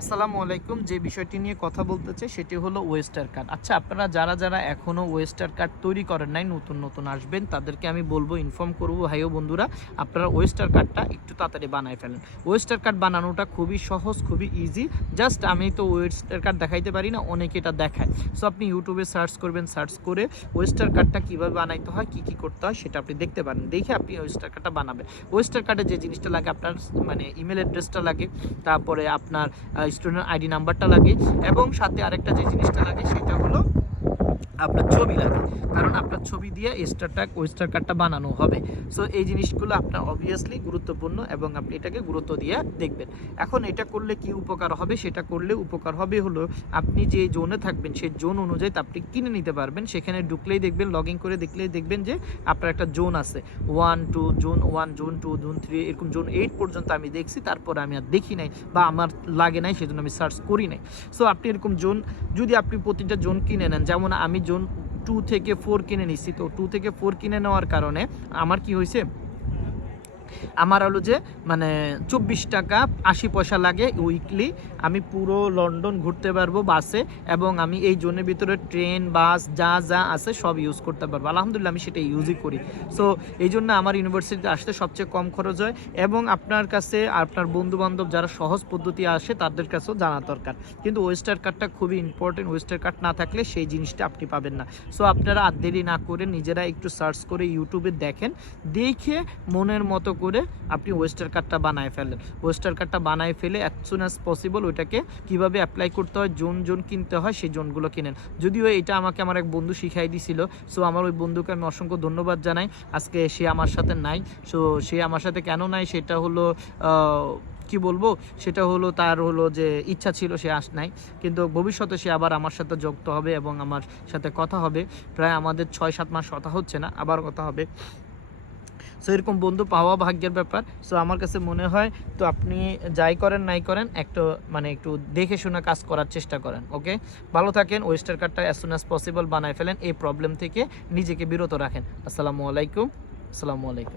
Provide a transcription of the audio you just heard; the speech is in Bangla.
আসসালামু আলাইকুম। যে বিষয়টি নিয়ে কথা বলতে চাই সেটি হলো ওয়েস্টার কার্ড আচ্ছা আপনারা যারা যারা এখনও ওয়েস্টার কার্ড তৈরি করেন নাই, নতুন নতুন আসবেন, তাদেরকে আমি বলব ইনফর্ম করব। ভাই ও বন্ধুরা, আপনারা ওয়েস্টার কার্ডটা একটু তাড়াতাড়ি বানায় ফেলেন। ওয়েস্টার কার্ড বানানোটা খুবই সহজ, খুবই ইজি জাস্ট আমি তো ওয়েস্টার কার্ড দেখাইতে পারি না, অনেকে এটা দেখায়। সো আপনি ইউটিউবে সার্চ করবেন সার্চ করে ওয়েস্টার কার্ডটা কীভাবে বানাইতে হয়, কী কী করতে হয়, সেটা আপনি দেখতে পারেন। দেখে আপনি ওয়েস্টার কার্ডটা বানাবেন। ওয়েস্টার কার্ডে যে জিনিসটা লাগে, আপনার মানে ইমেল অ্যাড্রেসটা লাগে, তারপরে আপনার স্টুডেন্ট আইডি নাম্বারটা লাগে এবং সাথে আরেকটা যে জিনিসটা লাগে সেটা হলো আপনার ছবি লাগে। কারণ আপনার ছবি দিয়ে স্টারটা ওয়েস্টার কার্ডটা বানানো হবে। সো এই জিনিসগুলো আপনার অবভিয়াসলি গুরুত্বপূর্ণ এবং আপনি এটাকে গুরুত্ব দিয়ে দেখবেন। এখন এটা করলে কি উপকার হবে? সেটা করলে উপকার হবে হলো, আপনি যে জোনে থাকবেন, সেই জোন অনুযায়ী আপনি কিনে নিতে পারবেন। সেখানে ঢুকলেই দেখবেন লগ ইন করে দেখলেই দেখবেন যে আপনার একটা জোন আছে। One two zone one zone two zone three এরকম জোন এইট পর্যন্ত আমি দেখছি। তারপরে আমি আর দেখি নাই বা আমার লাগে নাই, সেজন্য আমি সার্চ করি নাই। সো আপনি এরকম জোন, যদি আপনি প্রতিটা জোন কিনে নেন, যেমন আমি জোন টু থেকে ফোর কিনে নিচ্ছি তো টু থেকে ফোর কিনে নেওয়ার কারণে আমার কি হয়েছে? আমার হলো যে মানে চব্বিশ টাকা আশি পয়সা লাগে উইকলি আমি পুরো লন্ডন ঘুরতে পারব বাসে এবং আমি এই জোনের ভিতরে ট্রেন, বাস, যা যা আছে সব ইউজ করতে পারব। আলহামদুলিল্লাহ আমি সেটা ইউজই করি। সো এই জন্য আমার ইউনিভার্সিটিতে আসতে সবচেয়ে কম খরচ হয় এবং আপনার কাছে, আপনার বন্ধু বান্ধব যারা সহজ পদ্ধতি আসে তাদের কাছেও জানা দরকার। কিন্তু ওয়েস্টার কার্ডটা খুবই ইম্পর্টেন্ট ওয়েস্টার কার্ড না থাকলে সেই জিনিসটা আপনি পাবেন না। সো আপনারা আর দেরি না করে নিজেরা একটু সার্চ করে ইউটিউবে দেখেন। দেখে মনের মতো করে আপনি ওয়েস্টার কার্ডটা বানায় ফেলেন। ওয়েস্টার কার্ডটা বানায় ফেলে অ্যাজ সুন অ্যাজ পসিবল ওইটাকে কীভাবে অ্যাপ্লাই করতে হয়, জোন জোন কিনতে হয়, সেই জোনগুলো কিনেন। যদিও এটা আমাকে আমার এক বন্ধু শিখাই দিছিল সো আমার ওই বন্ধুকে আমি অসংখ্য ধন্যবাদ জানাই। আজকে সে আমার সাথে নাই সো সে আমার সাথে কেন নাই সেটা হলো কি বলব? সেটা হলো তার হলো যে ইচ্ছা ছিল সে আস নাই, কিন্তু ভবিষ্যতে সে আবার আমার সাথে যুক্ত হবে এবং আমার সাথে কথা হবে। প্রায় আমাদের ছয় সাত মাস কথা হচ্ছে না, আবার কথা হবে। সো এরকম বন্ধু পাওয়া ভাগ্যের ব্যাপার। সো আমার কাছে মনে হয়, তো আপনি যাই করেন, নাই করেন, একটু মানে একটু দেখে শুনে কাজ করার চেষ্টা করেন ওকে ভালো থাকেন, ওয়েস্টার কার্ডটা অ্যাজ সুন অ্যাজ পসিবল বানায় ফেলেন, এই প্রবলেম থেকে নিজেকে বিরত রাখেন। আসসালামু আলাইকুম আসসালামু আলাইকুম।